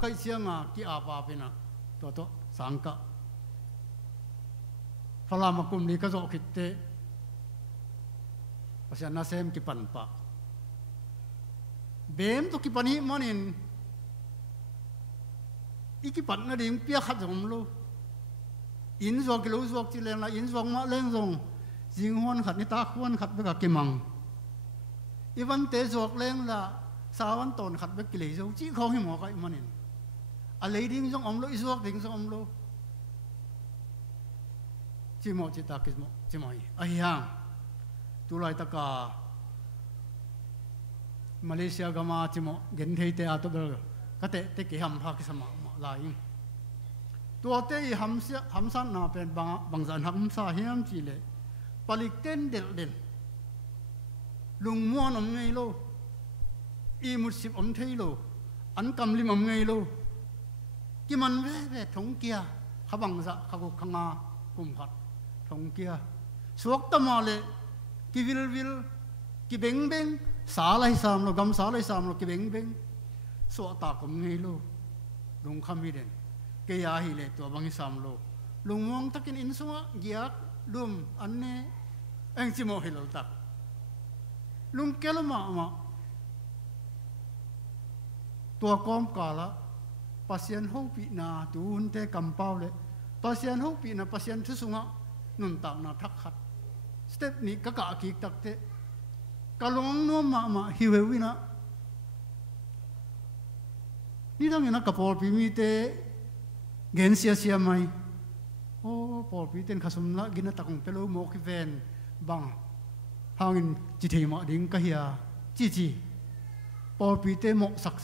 cái xiang à ki apa pina to sangka phala makum ni ka zo khitte pasya na sem ki panpa bem to ki pani manin iki pat na ding pia khat jom lo in zo ki lo zo ti len la in zo ma len zong jing hon khat ni ta khwan khat be ka ki mang iwan te zo leng la sawan ton khat be ki le zo chi khong hi mo ka manin a le ding zong om lo i zo ding zong om lo chi mo chi ta ki mo chi mo a hiang tu lai ta ka Malaysia gama chi mo gen thei te a to bel ka te ki ham pha ki sama lai tua te ham san na pen bang zan ham sa hiam chi le palik ten del lung muan om ngei lo i mut sip om thei lo an kam lim om ngei lo ki man ve thong kia kha bang za kha ko khanga kum phat thong kia suak ta ma le ki vil ki beng sa lai sam lo gam sa lai sam lo ki beng so ta kom ngei lo lung kham hi den ke ya hi le to bang sam lo lung mong takin in sunga giak lum anne ang chi mo hi lo tak lung kelo ma to kom kala pasien ho pi na tu hun te kam pau le pasien ho pi na pasien thu sunga nun ta na thak khat step ni ka ki tak te kalong no ma hi we wi na ni dang ina ka por pi mi te gen sia mai o por pi ten khasum la gina takong pelo mo ki ven bang hangin chi thei ma ding ka hia chi por pi te mo sak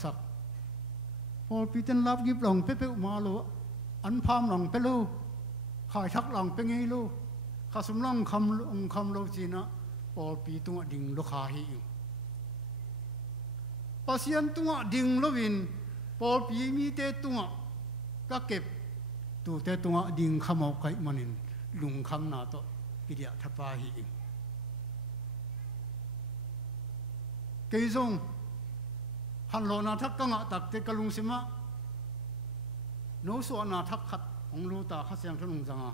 por pi ten lap gip long pe ma lo an pham long pe lo khai thak long pe ngei lo khasum long kham lo chi na por pi tu ding lo kha hi pasien tu ding lo win por pi mi te tu ka kep tu te tu ding khamo kai manin lung kham na to kidia thapa hi keizong han lo na thak ka nga tak te kalung sima no so na thak khat ong lu ta kha siang thung janga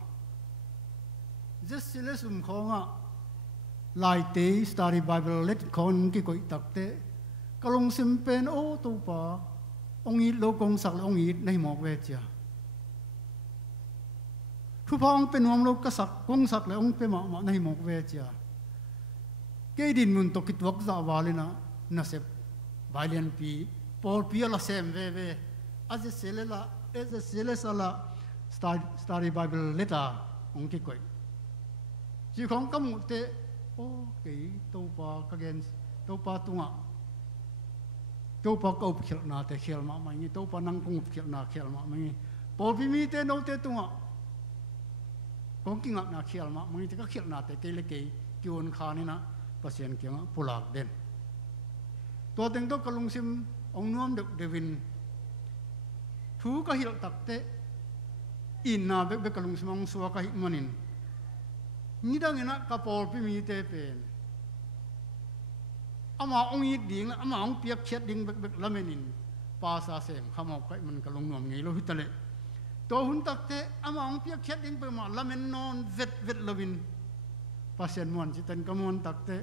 just sile sum khonga lai te study bible let kon ki koi tak te kalung sim pen o tu pa ong i lo kong sak ong i nei mok ve chia thu phong pen om lo ka sak kong sak le ong pe ma nei mok ve chia ke din mun to ki tuak za walina na se valian pi por pi la sem ve as a sele sala study bible letter ong ki koi chi khong kam te o ke to pa ka gen to pa tunga to pa ko khel na te khel ma mai ni to pa nang kong khel na khel ma mai por pi mi te no te tunga kong ki ngak na khel ma mai te ka khel na te ke le ke kiun kha ni na pasien kyang pulak den to teng to kalung sim ong nuam dek devin thu ka hil tak te in na be kalung sim ong suwa ka hi manin ni dang ina ka por pi mi te pen ama ong i ding ama ong piak khet ding bek lamenin pa sa sem khamo kai man kalung nuam ngei lo hitale to hun tak te ama ong piak khet ding pe ma lamen non vet lovin pasien mon chi ten kamon tak te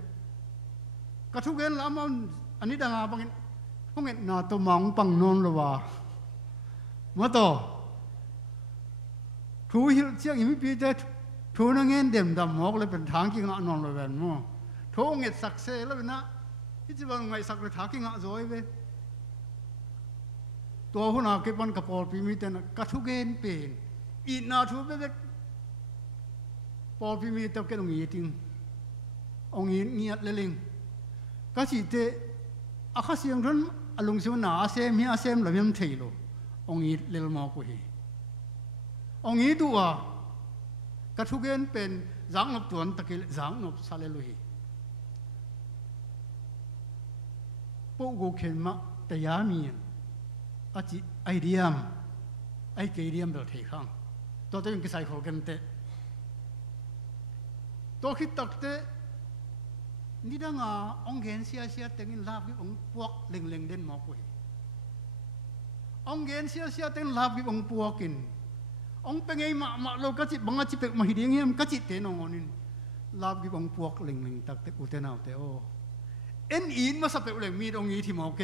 ka thu gen la mon ani danga bangin honget na to mang pang non lo wa ma to thu hil chiang imi pi te thu na ngen dem dam mok le pen thang ki nga non lo ven mo thu nget sak se lo na hi chi bang ngai sak le thang ki nga zoi ve to hu na ke pan ka por pi mi ten ka thu gen pen i na thu be por pi mi to ke long yi ting ong yi niat le ling ka chi te a kha siang ron alung siu na asem hi asem la mem thei lo ong yi lel mo ko hi ong yi tu a ka thu gen pen zang nop tuan takil zang nop sale lo hi po go khen ma ta ya mi a chi idea ai ke idea bel thei khang to te ki sai kho gen te to khit tak te ni danga ong gen sia tengin lab ki ong puak leng den mo ko hi องเกนเสียเต็งลาบกิบองปัวกินองเป็นไงมาโลกจิตบังจิตเป็กมาหิดีเงี้ยมกจิตเตนองนินลาบกิบองปัวเล็งตักเตอุเตนาวเตโอเอ็นอินมาสับเป็กเล็งมีองอีที่มอเก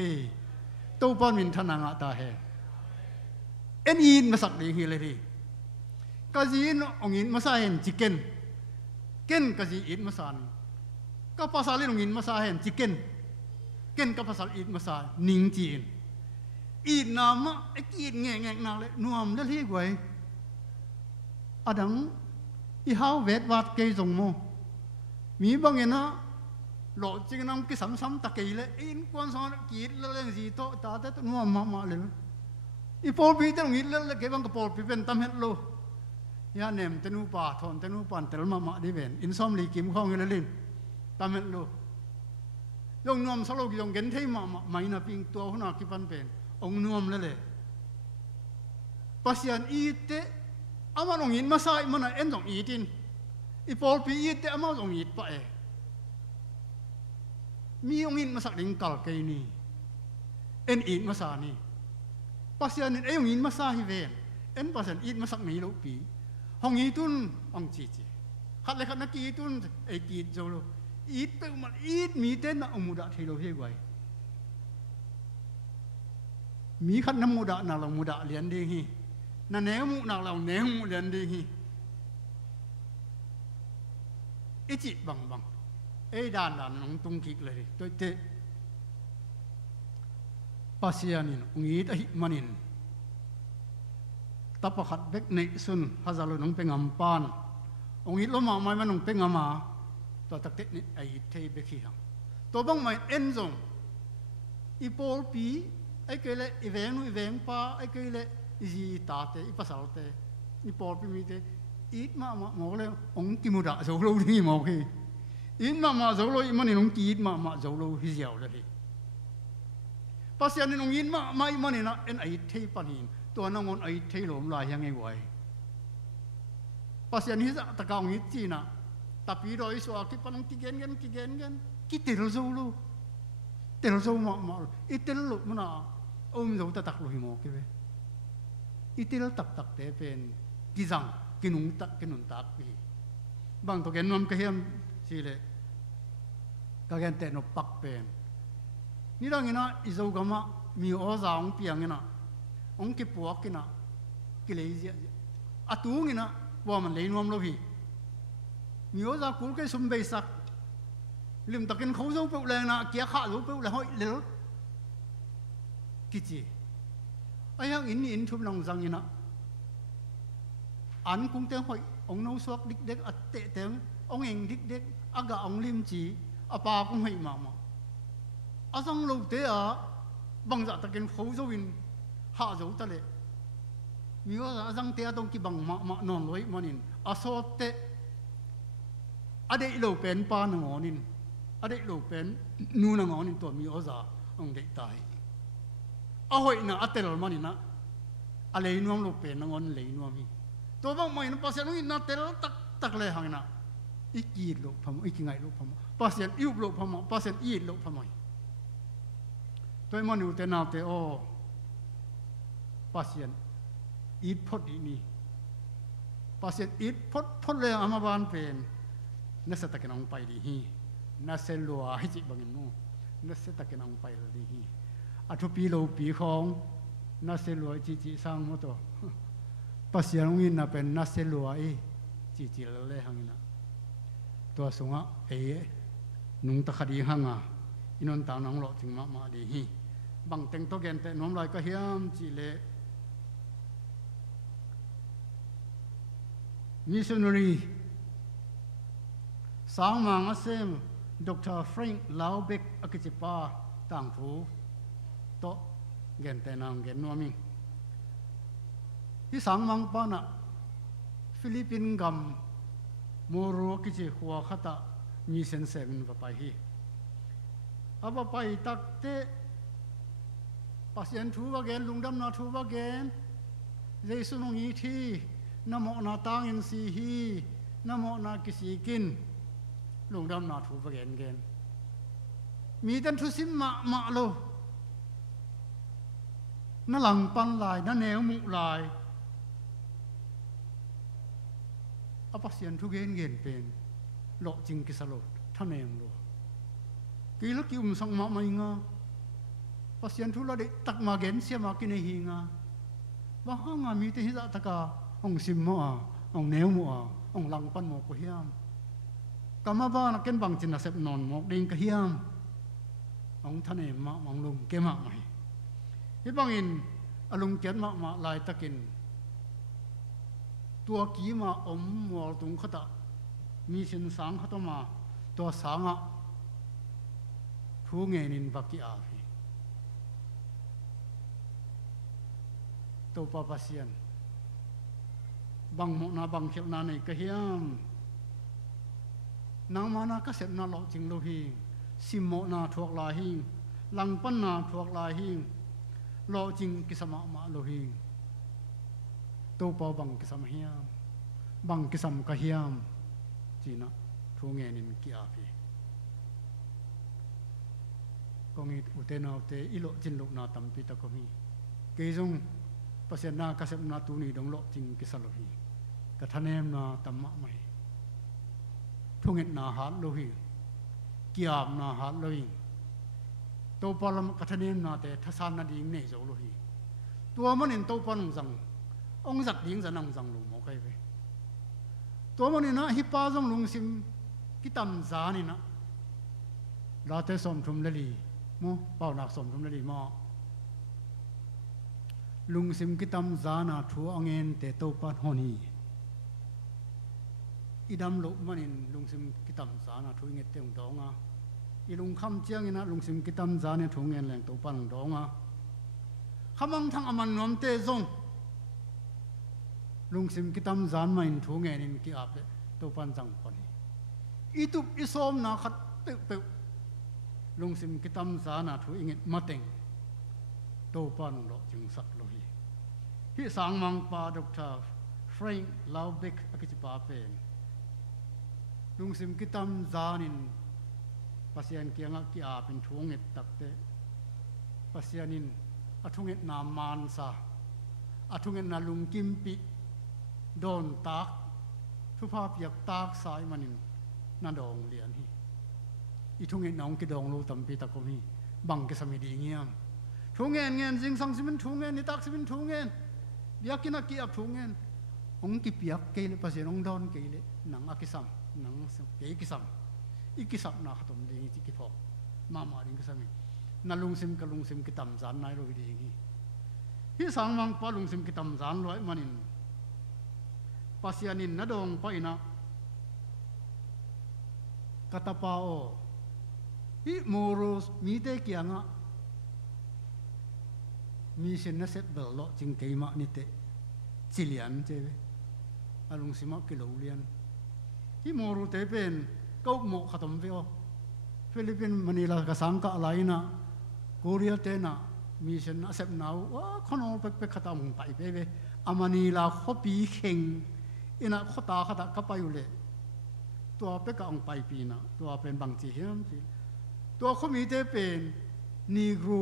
ตัวปอนมินทนางตาเฮเอ็นอินมาสักดีฮีเลยทีกะจีนองอินมาซาเห็นจิเกนเกนกะจีอินมาซานก็ภาษาลินองอินมาซาเห็นจิเกนเกนกับภาษาอินมาซานิงจีนอีนามะไอ้กีนแง่นาเลยนวมเรื่องไว้อดังอีฮาวเวทวัดเกยจงโมมีบางอย่างนะหล่อจริงน้ำกิซ้ำตะเกียเลยอินกวนสอนกีดเรื่องสีโตตาแต่นวมมาเลยอีโปปีแต่งอินแล้วเก็บบังกโปปีเป็นตำเห็ดโลยาเนมเตนูป่าทอนเตนูปันเตลมาดิเวนอินซ้อมลีกิมข้องเงินลินตำเห็ดโลยงนวมสโลกยงเกนเทมาไม่น่าปิงตัวหัวหน้ากิปันเป็นองนวมเลยปัสยันอีเตอามาองอินมาใส่มันเอ็นองอีตินอีโปปีอีเตอามาองอีปะมีองอินมาสักลิงกัลเกนี่เอ็นอินมาสานี่ปัสยันเอ็นองอินมาสาฮิเวนเอ็นปัสยันอินมาสักมีลูกปีห้องอีตุนองจีขัดเลยขัดนักกีตุนไอกีโจโลอีเตมันอีดมีเต้นอมุดะเทโลเฮไวมีขัดน้ำมุดะนาเรามุดะเลียนดีฮีนั่นเนมุนาเราเนมุเลียนดีฮีอิจิบังไอ้ด่านน้องตุงคิกเลยตัวเตปัสยานินองอีตอหิมันินตับขัดเบกเนซุนฮาซาลุน้องเป็นอัมปานองอีตล้มมาไม่มันน้องเป็นอามาตัวตักเตนี่ไอเทเบคีฮังตัวบังไม่เอ็นซงอีโปลปีไอ้เกลอีเวงป้าไอ้เกลอีจีตาเตอีภาษาเตอีโปลปีมีเตอีทมาหมอเลยองกิมุดะโจโลนี่หมอคีอีทมาโจโลอีมันนี่น้องกีดมาโจโลฮิเซียวเลยปัสยานี่น้องอินมาอีมันนี่นะเอ็นไอเทปันหินตัวน้องมันไอเทหลมลายยังไงไว้ปัสยานี่จะตะกางอิจีนะtapi do isu akip panang kigen ki tel zulu ma itel lu mana zo tak lu himo ke itel tak te pen gizang kinung tak pi bang to gen nom ke hem sile ka gen te no pak pen ni dang ina izo gama mi oza ong piang ina ong ki puak ina ki leizia atung ina wa man lein nom lo hiมีว่าจะกูก็สมเบสักลืมตะกินเขาสู้เปล่านะเกี่ยขาสู้เปล่าห้อยเลี้ยวกิจไอ้ยังอินชุบลงจังยินะอันกุ้งเต้ห้อยองน้องสวกเด็กอัดเตะเต้งองเองเด็กอากาองลิมจีอาปากุ้งให้มาอาจังลูกเตะบังจะตะกินเขาสู้วินหาสู้ตะเลยมีว่าอาจังเตะต้องกิบังมานอนลอยมันอินอาโซเตะอดีตลูกเป็นป้านงอนินอดีตลูกเป็นนูนงอนินตัวมีโอซาองเด็กตายเอาหอยนะอัตเตลมันนี่นะอะไรนวมลูกเป็นงอนเลยนวมีตัวบางไม่นะภาษาลูกนัตเตลตักเลยหางนะอีกีดลูกพม่าอีกีไงลูกพม่าภาษาอิวลูกพม่าภาษาอีดลูกพม่าตัวมันอยู่แต่นาเตโอภาษาอีดพอดีนี่ภาษาอีดพดเลยอามาบานเป็นนัสตะกินองไปดีฮีนัสลัวให้จิบังนูนัสตะกินองไปดีฮีอัทุปีโลปีของนัสลัวจิสร้างมโตปัสยางินน่ะเป็นนัสลัวจิเลยหังนะตัวสงะนุงตะคดีหังอ่ะอินนตานังหลอถึงมาดีฮีบังเต็งโตเกนแต่น้อมลอยก็เฮียมจิเลมิชชันนารีสางมังอาเซมดร.แฟรงค์ลาวเบกอกิจิปาต่างผู้โตเกนเตนังเกนนัวมิที่สางมังปานะฟิลิปปินส์กัมโมโรกิจิหัวขัตะมีเซนเซมินปะไปฮีอาปะไปตักเตปัสยันทูวะเกนลุงดำนาทูวะเกนเจสุนงอีทีนโมนาตางอินซีฮีนโมนากิสีกินลุงดำนาทูปะเกนมีแต่ทุสิมมาโล นั่นหลังปันลายนั่นแนวมุลายอภัสยันทุกเงินเงินเป็นโลจริงกิสโลท่านเองรู้กี่ลักกี่สังมาไม่งาภัสยันทุละเด็กตักมาเงินเสียมากินให้หิงาบ้าหงามีแต่หิจตะกาองซิมมัวองแนวมัวองหลังปันมัวก็เฮียมกำมาบ้านกันบังจินนัสเซบนอนมัวดิ่งก็เฮียมองท่านเองมามองลุงเกมาไม่ที่บางอินอลุงเกมามาลายตะกินตัวกีมามัวตุงขตะมีสินสังขตมาตัวสังะผู้เงินินบักกีอาฟีตัวปาปัสยันบังมุนาบังเขียวนาในกะเฮียมนางมานาก็เสร็จนาหลอกจริงโลหิงสิโมนาทวกลาหิงลังปันนาทวกลาหิงหลอกจริงกิสมามาโลหิงตัวปาบังกิสมาเฮียมบังกิสมกะเฮียมจีนะทูเงนินกิอาฟีกงอิอุเตนาอุเตอิโลจินลุกนาตัมปิตะกมีเกยงปัสยนากัสนาตูนีดงโลจิงกิสโลหีกะทะเนมนาตัมมะไม่ทุงเอ็ดนาหาโลหีกิอาบนาหาโลหีตัวปลมกะทะเนมนาแต่ทัศนาดีเนโจโลหีตัวมันเห็นตัวปนจังองจักดิงจะนั่งจังลุงโอเคไปตัวมันนี่นะฮิปาจงลุงซิมกิตัมจานี่นะลาเตสมทุมเลลีโมเป่าหนักสมทุมเลลีโมลุงซิมกิตัมจานาทัวเงินเตโตปันฮอนีอีดำลุมันนี่ลุงซิมกิตัมจานาทัวเงินเตงดองอ่ะอีลุงคำเจียงนะลุงซิมกิตัมจาเนี่ยทัวเงินแหล่งโตปันดองอ่ะขมังทั้งอมันนวมเตจงลุงซิมกิตัมจานมันทัวเงินกิอาบเลยโตปันจังปนีอีตุบอีสมนาขัดเปะลุงซิมกิตัมจานาทัวเงินมาเต็งโตปันโลจึงสักโลหีที่สังมังปาดรเฟรงค์ลาวเบกอกิจิปาเป็นลุงซิมกิตัมจานินปัสยานเกียงกิอาเป็นทวงเงตักเตปัสยานินอทุงเงนามานซาอทุงเงนนาลุงกิมปิโดนตากทุพาเปียกตากสายมันินนาดองเลียนฮีอีทุงเงนน้องกิดองลูตัมปีตะกมีบังกิสมิดีเงียมทุงเงินจิงสังสิมันทุงเงินนิตักสิมันทุงเงินเบียกินักกีอับทุงเงินองกิเปียกเกลปัสยองดอนเกลนังอากิสัมนังเกกิสัมอีกิสัมนาขตมดีจิกิพอมาดิงกิสัมนาลุงซิมกับลุงซิมกิตัมจานนายโรวิดีงี้ที่สังมังปะลุงซิมกิตัมจานร้อยมันินปัสยานินนาดองปะอินะกัตปาโออีโมโรสมีเตกียงะมีเส้นนัสเบลล์จึงเกี่ยมานิเตจิเลียนเจเวอารมณ์สิมากิโลเลียนที่มอรูเตเป็นก็หมกขตมเวลฟิลิปปินส์มันนี่ละกสังกะอะไรนะเกาหลีเตนะมีเส้นนัสเบนาวว่าคนเอาไปขตมไปเวอามันนี่ละขบีเข่งอินะขตาขตากะไปอยู่เลยตัวเป็กองไปปีนะตัวเป็นบางจีเฮียมจีตัวเขามีเตเป็นนีกรู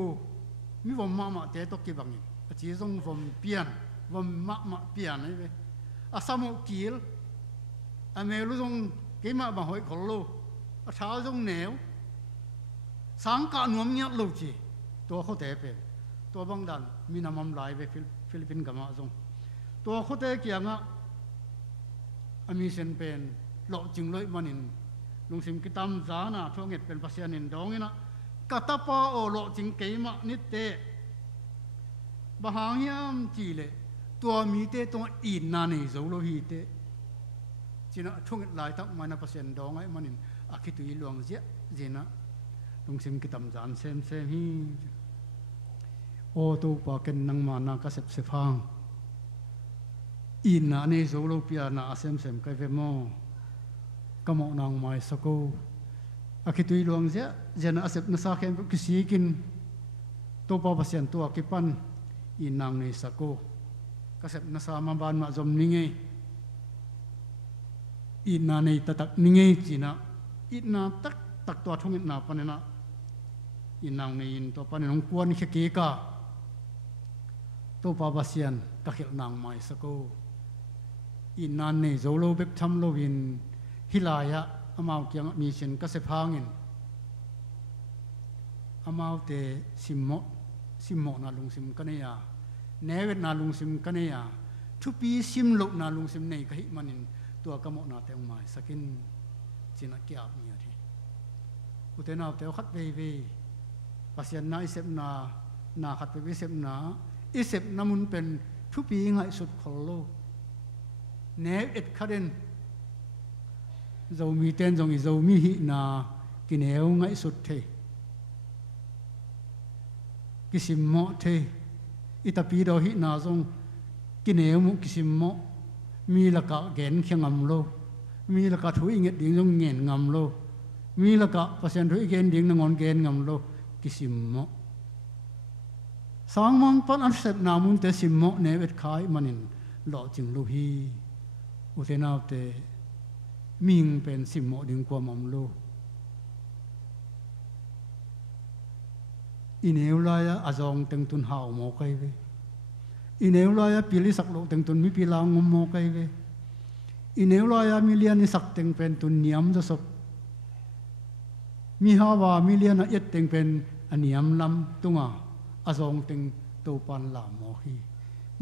มีวมมาเตะตกิบังนี่จีจงวมเปียนวมมาเปียนนี่เว้อาสมุกิลอเมรุจงเกมาบังหอยขอลูอาชาจงเหนียวสังกานวมเงียบลูจีตัวเขาเตะเป็นตัวบังดันมีน้ำมันไหลไปฟิลิปปินส์กับมาจงตัวเขาเตะเกี่ยงอ่ะมีเซนเป็นหล่อจึงเลยมันินลุงซิมกิตามจานะทั่วเง็ดเป็นภาษาหนินดองนี่นะกัตปาโอโลจิงเกยมานิเตบางอย่างจีเลตัวมีเตตัวอินนานี่โจโลฮีเตจีน่ะช่วงหลายตักมันภาษาดองไอ้มันอาคิตุยหลวงเสียจีน่ะลุงซิมกิตามจานเซมฮีโอตัวปากันนังมานากัสเซฟังอินนานี่โจโลเปียนาเซมไกเวโมกะโมนางไมสโกอาคิตุยหลวงเสียเจนอาเซปนสาเข้มกิสีกินตัวปาปัสยันตัวกิปันอินนางในสกุกเซปนสามาบานมาจมนิเงอินนาในตักนิเงจีนะอินนาตักตัวทุ่งอินนาปันนะอินนางในอินตัวปันนองกวนเขกีกา to pa basian ka khil nang mai sako in nan nei zo lo bek tham lo win hilaya amau kyang mi chen ka se phangin amau te simmo na lung sim kaneya nevet na lung sim kaneya thupi sim lo na lung sim nei ka hi manin tua ka mo na te mai sakin china kya mi a thi utena te khat ve pasian na isep na khat pe isep na isep namun pen thupi ngai sut kholo ne et khaden zo mi ten zong i zo mi hi na kineu ngai sut the kisim mo the itapi do hi na zong kineu mu kisim mo mi la ka gen khangam lo mi la ka thui nget ding zong ngen ngam lo mi la ka pasian thui gen ding na ngon gen ngam lo kisim mo sang mang pan an sep na mun te sim mo ne vet khai manin lo ching lu hi utena te ming pen sim mo ding kwa mam lo ineu la ya azong teng tun hao mo kai ve ineu la ya pili sak lo teng tun mi pilang ngom mo kai ve ineu la ya million ni sak teng pen tun niam do sop mi hawa million a yet teng pen aniam lam tunga azong teng to pan la mo hi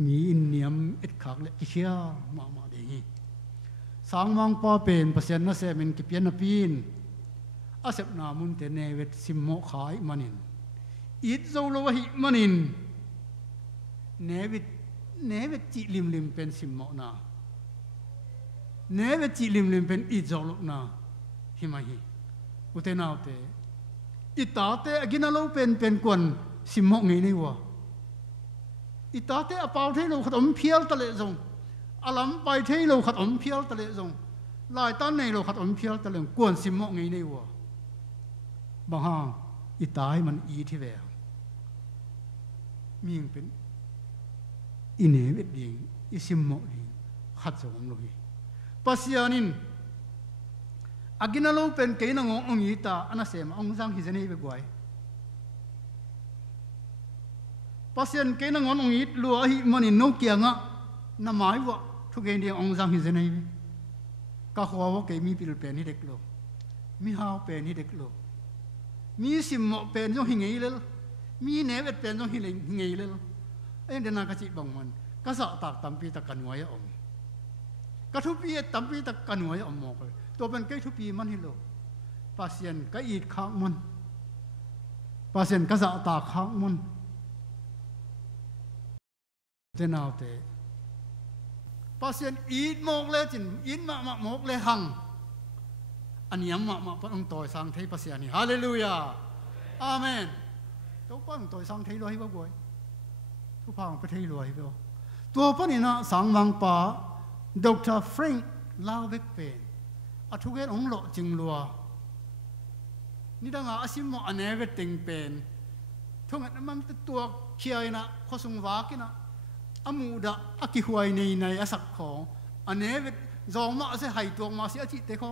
mi in niam et khak le khia ma de hi sang mang pa pen pasien na se min ki pian na pin asep na mun te ne vet sim mo khai manin it zo lo hi manin ne vet chi lim pen sim mo na ne vet chi lim pen it zo lo na hi ma hi utena te itate agina lo pen kon sim mo ngai nei wa itate apau the lo khatom phial ta le zong alam pai the lo khatom phial ta le zong lai tan nei lo khatom phial ta le kon sim mo ngai nei wa bang ha itai man i thi ve ming pen ine vet ding isim mo ding khat zong lo hi pasianin agina lo pen ke na ngong ong ita ana sem ong jang hi jani be gwai pasien ke na ngon ong it lu hi mani no kia nga na mai wa thu ge ni ong jang hi jani ka khwa wa ke mi pil pen hi dek lo mi hao pen hi dek lo mi sim mo pen jo hi ngei le mi ne vet pen jo hi le ngei le en de na ka chi bang man ka sa tak tam pi ta kan wa ya om ka thu pi tam pi ta kan wa ya om mo koตัวเป็นใกล้ทุกปีมันฮิโลปาเซียนก็อีดข้างมันปาเซียนก็จะตาข้างมันเจ้าหน้าเตปาเซียนอีดหมกเลยจินอีดมาหมกเลยหังอันนี้มาพระองค์ต่อยสังเทปาเซียนนี่ฮาเลลูยาอาเมนตัวพระองค์ต่อยสังเทลอยว่าบ่อยทุกพระองค์ไปเทลอยว่าตัวพระนี่นะสังวังป่าดร.แฟรงค์ลาวเบกเป็นอาทุกเรื่ององหล่อจึงลัวนี่ดังอาศิมอันเนเวติงเป็นทุกอย่างมันตัวเขียนะข้อสงวากินะอามูดะอากิหวยในอาศักของอันเนเวจอมมาเสียหายตัวมาเสียจิตเตเขา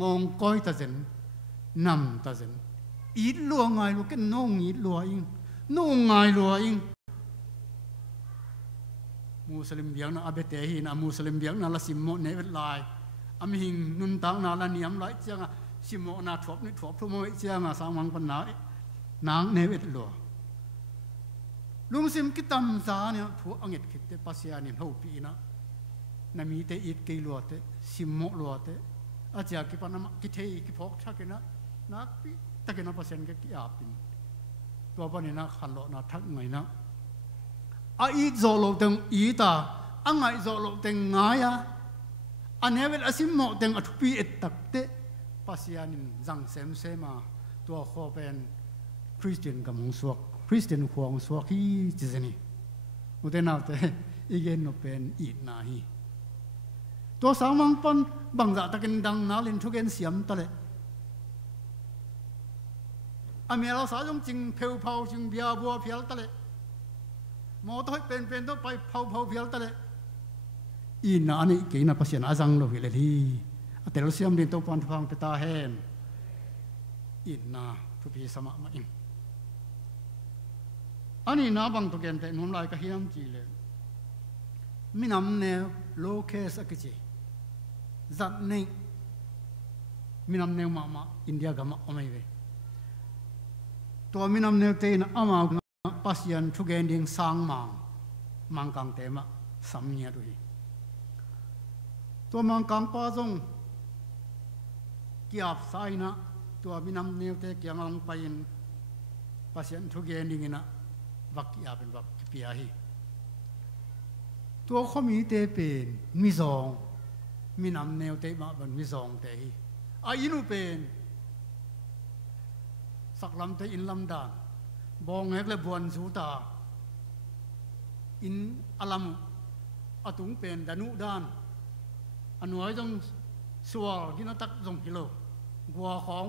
งงก้อยตาเจนนำตาเจนอีดลัวไงลัวกันน้องอีดลัวอิงน้องไงลัวอิงมุสลิมเบียงนะอาเบเตหินะมุสลิมเบียงนะละสิมโมเนเวลายอามิหิงนุนตังนาลานิยมไหลเจ้าสิโมนาทบนิทบทุ่มเจ้าสางมังปัญหานางเนวิตลัวลุงซิมกิตามซาเนี่ยผัวอังเกตคิดเตปัสยานินหูปีนะนามีเตอิดกิลัวเตสิโมลัวเตอาจารย์กิปานามกิเทยกิพกทักกันนะนักปีทักกันนะปัสยันกิอาปินตัวปนินะขันโลนะทักไงนะอีโซโลตึงอีตาอังไงโซโลตึงไงอะอันนี้เวลาสิโมเต็งอัฐปีเอตักเตปัสยานินจังเซมเซมาตัวข้อเป็นคริสเตียนกับมงสวกคริสเตียนขวางสวกที่จีนี่อุตนาเตอีเกนโนเป็นอีดนาฮีตัวสาวมังปนบังจะตะกินดังนาลินทุกเกนเสียมตะเลอเมริกาสาวจงจิงเพลเผาจิงเบียบัวเพียลตะเลหมอต้องเป็นต้องไปเผาเพียลตะเลอีน่านี่กินปัสยานาจังโลหิเลลีแต่เราเสียมดินตัวปันฟังไปตาแหนอีน่าทุกปีสมัครมาอิง anh ấy na bằng tôi khen thế nôm lại cái hiểm gì lên mình nằm neo lô kê sa cái gì giật này mình nằm neo mà India gam ông ấy về tôi mình nằm neo thế na amao na pasien thu gen ding sang mang cang thế mà sắm nhẹ rồi tôi mang cang pa zong kiap sai na tôi mình nằm neo thế kiang ang pain pasien thu gen ding na vak kiap en vak pia hiตัวเขามีเตเป็นมีซองมีนำแนวเตมาบันมีซองเตhiอินุเป็นสักลำเตอินลำดานบองเอกและบวนสูตาอินอลัมอตุงเป็นดานุดานอันวยจงสัวกินตักจงกิโลกัวของ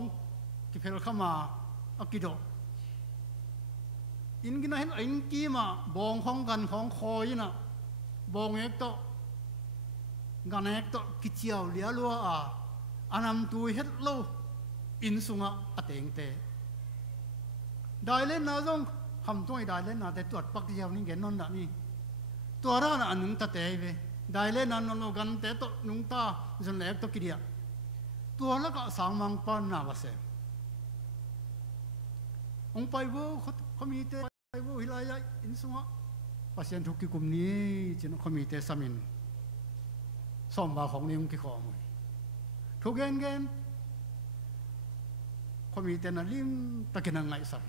กิเพลเข้ามาอกิโดอินกินเห็นอินกีมาบองของกันของคอยนะบองเอกโตกันเอกโตกิเจียวเลี้ยลัวอันนำตัวเฮ็ดโลอินสุงะอเตงเตได้เล่นนะจงคำตัวได้เล่นนะแต่ตรวจปักเดียวนี่เห็นนนท์นี่ตัวเราอันนุงตาเตยเวได้เล่นนั้นนนกันแต่โตนุงตาจนเล็กโตกิเดียตัวละก็สางมังปานนาวเสองไปwoเขามีเตไปwoฮิลายอินสุงะpasienทุกกลุ่มนี้จึงเขามีเตสมินส่งมาของนี้มันกี่ข้อมูลทุกเงินเขามีเตนลิมตะกินังไงสัก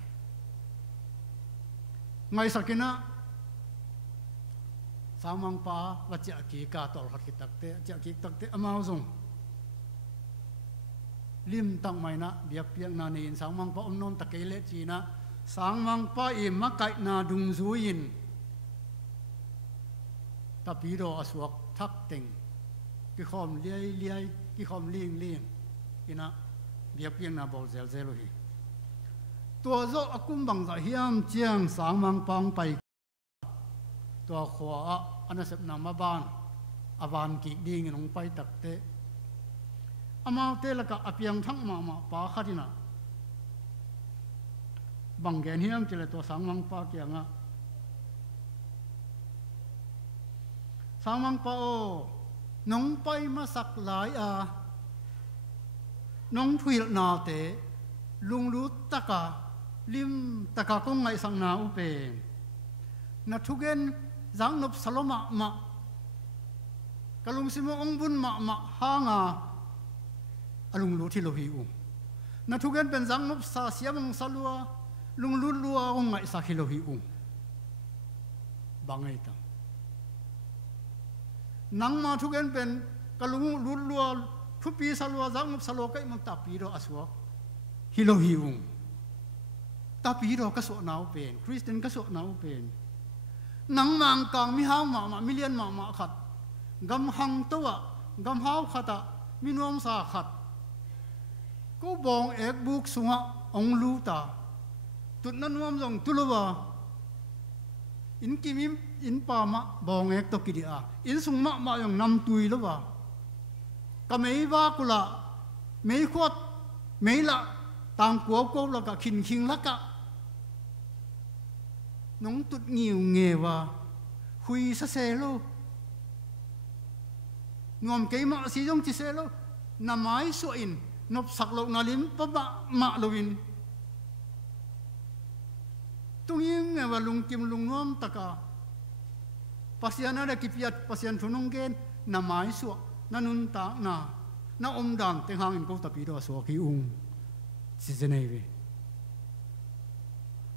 นะสามังปาวัจจะกีกาตอลขัดกิตักเตจะกีตักเตอมาส่งลิมตั้งไม่นะเบียบเพียงนานีนสามังปาอมนนตะเกเลจีนะสามังปาอิมะไกนาดุงซูยินตาปีโรอสวกทักเต็งกิขอมเลี้ยกิขอมเลี้ยงอินะเบียบเพียงนาบอลเซลโลฮีตัวโซอกุมบังจะเฮียมเจียงสางมังปังไปตัวขวาอันนั้นเสพนามาบานอวานกิดิ่งลงไปตักเตะอามาเตละกะอเปียงทั้งมาปาขัดินะบังแกนเฮียมเจริญตัวสางมังปาเกียงะสางมังปาโอน้องไปมาสักหลายน้องถุยนาเตลุงรู้ตะกะลิมตะกะก็ไงสังนาอุเปงนัทุเกนจังนบสลมมะกะลุงสิมองบุญมะหางาอลุงรู้ที่โลหิอุนัทุเกนเป็นจังนบสาเสียมงสลัวลุงรู้ลัวองไงสักฮิโลหิอุบางไงตังนังมาทุกเอ็นเป็นกะลุงรุนลัวทุปีสลัวจังมุสโลกัยมันตาปีโรอสวะฮิโลฮิอุงตาปีโรก็สวนาวเป็นคริสเตียนก็สวนาวเป็นนังมังกังมิฮาวมามิเลียนมาขัดกำหังตัวกำฮาวขัดมินวมสาขัดก็บองเอกบุกสุงะองลูตาตุนันวมจงตุลวะอินกิมิมอินปามะบองเอกตกิดีอาอินสุงมะมาอย่างนำตุยแล้ววะก็ไม่ว่ากุละไม่ขวดไม่ละต่างกัวกแล้วก็ขินคิงละกะน้องตุดงิวเงวะคุยซะเซโลงอมเกยมะสีจงจิเซโลนาไม้สวยนนบสักโลนาลิมปะมะโลวินตรงนี้ไงว่าลุงกิมลุงน้อมตะกาpasien ada kipiat pasien thunung gen na mai su na nun ta na om dang teng hangin ko tapi do so ki si zeneve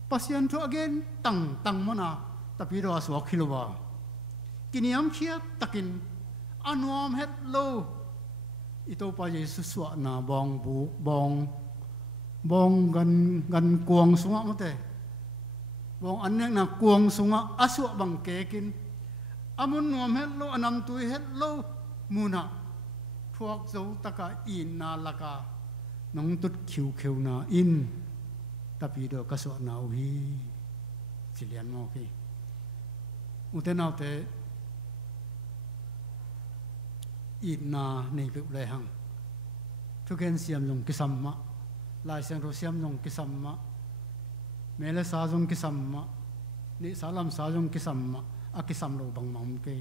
pasien thu again tang mana tapi do so khilowa kiniam khia takin anuam het lo ito pa yesus wa na bong gan kuang sunga mate bong anek na kuang sunga asu bang kekin amun nuam het lo anam tui het lo muna thuak zo taka in na laka nong tut khiu na in tapi do ka so na hi chilian mo ki uten autte in na nei pe le hang thuken siam jong kisamma lai sang ro siam jong kisamma mele sa jong kisamma ni salam sajong kisam lo bang mam ke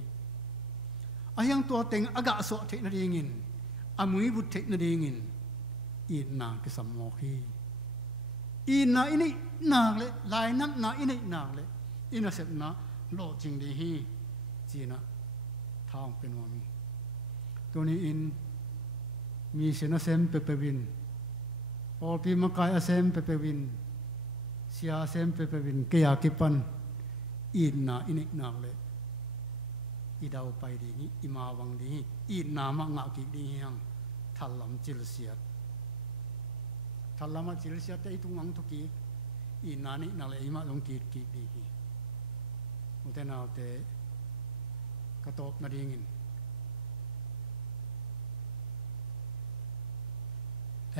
ayang tua teng aga so thek na dingin amui bu thek na dingin ina kisam mo khi ina ini nak le lai nak na ini nak le ina sep na lo jing di hi china thang pen wa mi tuni in mi sena sem pepewin or pi makai asem pepewin sia sem pepewin ke ya kipan ina ini nak le idau pai di ni ima wang di ina ma nga ki di yang thalam chil siat thalama chil siat te tung ang thuki ina ni na le ima long ki ki di hi uten autte katop na dingin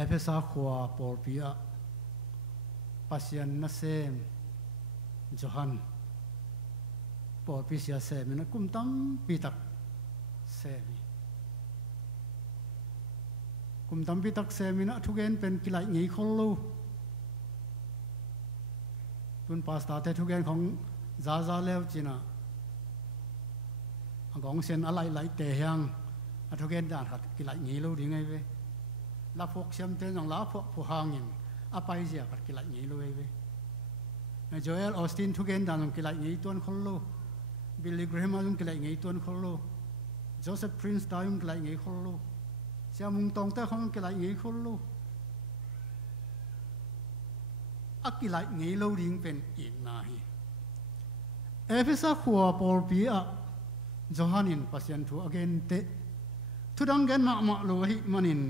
Efesa khwa por pia pasian na sem Johan por pisia sem na kumtam pitak semi kumtam pitak semi na thugen pen kilai ngi kholu tun pasta te thugen khong za lew china angong sen alai lai te hyang athugen dan khat kilai ngi lo ding ai ve la phok xem te nong la phok phu hangin apai zia khat kilai ngi lo ai ve na Joel Austin thugen dan kilai ngi tuan kholu Billy Graham alung kilai ngi tuan kholu Joseph Prince taung kilai ngi kholu sia mung tong ta khong kilai ngi kholu akilai ngi lo ding pen in na hi Efesa khwa por pia Johanin pasien thu again te thudang gen ma lo hi manin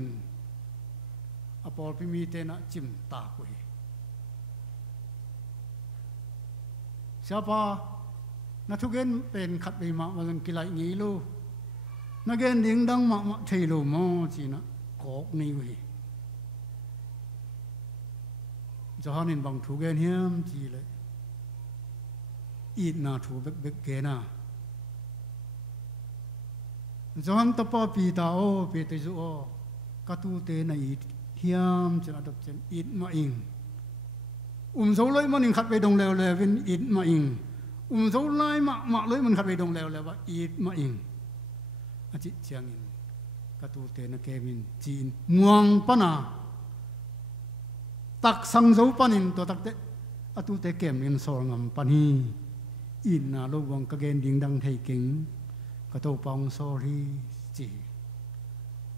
apol pi mi te na chim ta ko hi siapa na thugen pen khat be ma ma kilai ngi lo na gen ding dang ma thei lo mo chi na kok ni hi Johanin bang thu gen hiam chi le ít na thu bek ke na Johan tapa pi ta o pe te zu o ka tu te na ít hiam chana dok chen ít ma ing zo loi manin khat be dong lew le vin ít ma ing zo lai ma loi man khat be dong lew le ba ít ma ing a chi chiang in ka tu te na ke min chin muang pana tak sang zo panin to tak te a tu te kem in sor ngam pani in na lo wang ka gen ding dang thei king ka to pong sorry chi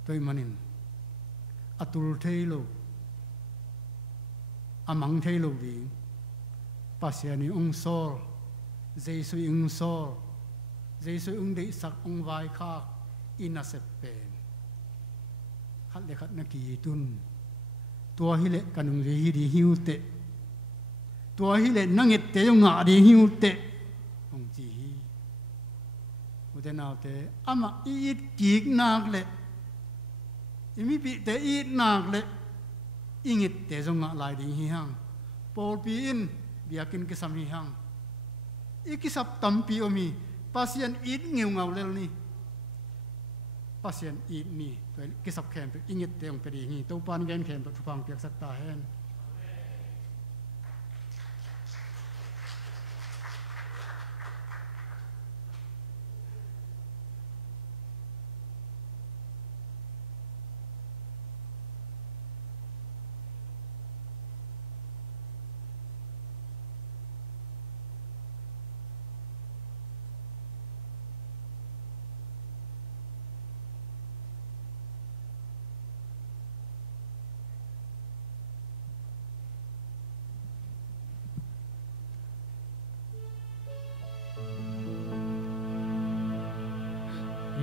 toi manin atul thei lo amang thei lo di pasiani ong sol jesu ong sol jesu ong dei sak ong vai kha ina sep pen khat le khat na ki tun tua hi le kanung hi di hiu te tua hi le nangit te nga di hiu te ong chi hi uten autte ama it kik nak le imi pi te it nak le ingit te zonga lai ding hi hang pol pi in biakin ki sam hi hang ikisap tampi omi pasien it ngeu ngau lel ni pasien it ni kisap khem pe ingit te ong pe di hi to pan gen khem pe phang piak sak ta hen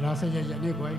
là sẽ dạy này quay.